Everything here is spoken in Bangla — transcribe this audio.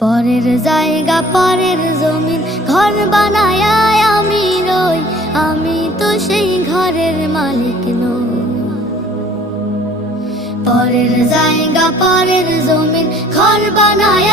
পরের জায়গা পরের জমিন ঘর বানায় আমি রই, আমি তো সেই ঘরের মালিক নই। পরের জায়গা পরের জমিন ঘর বানায়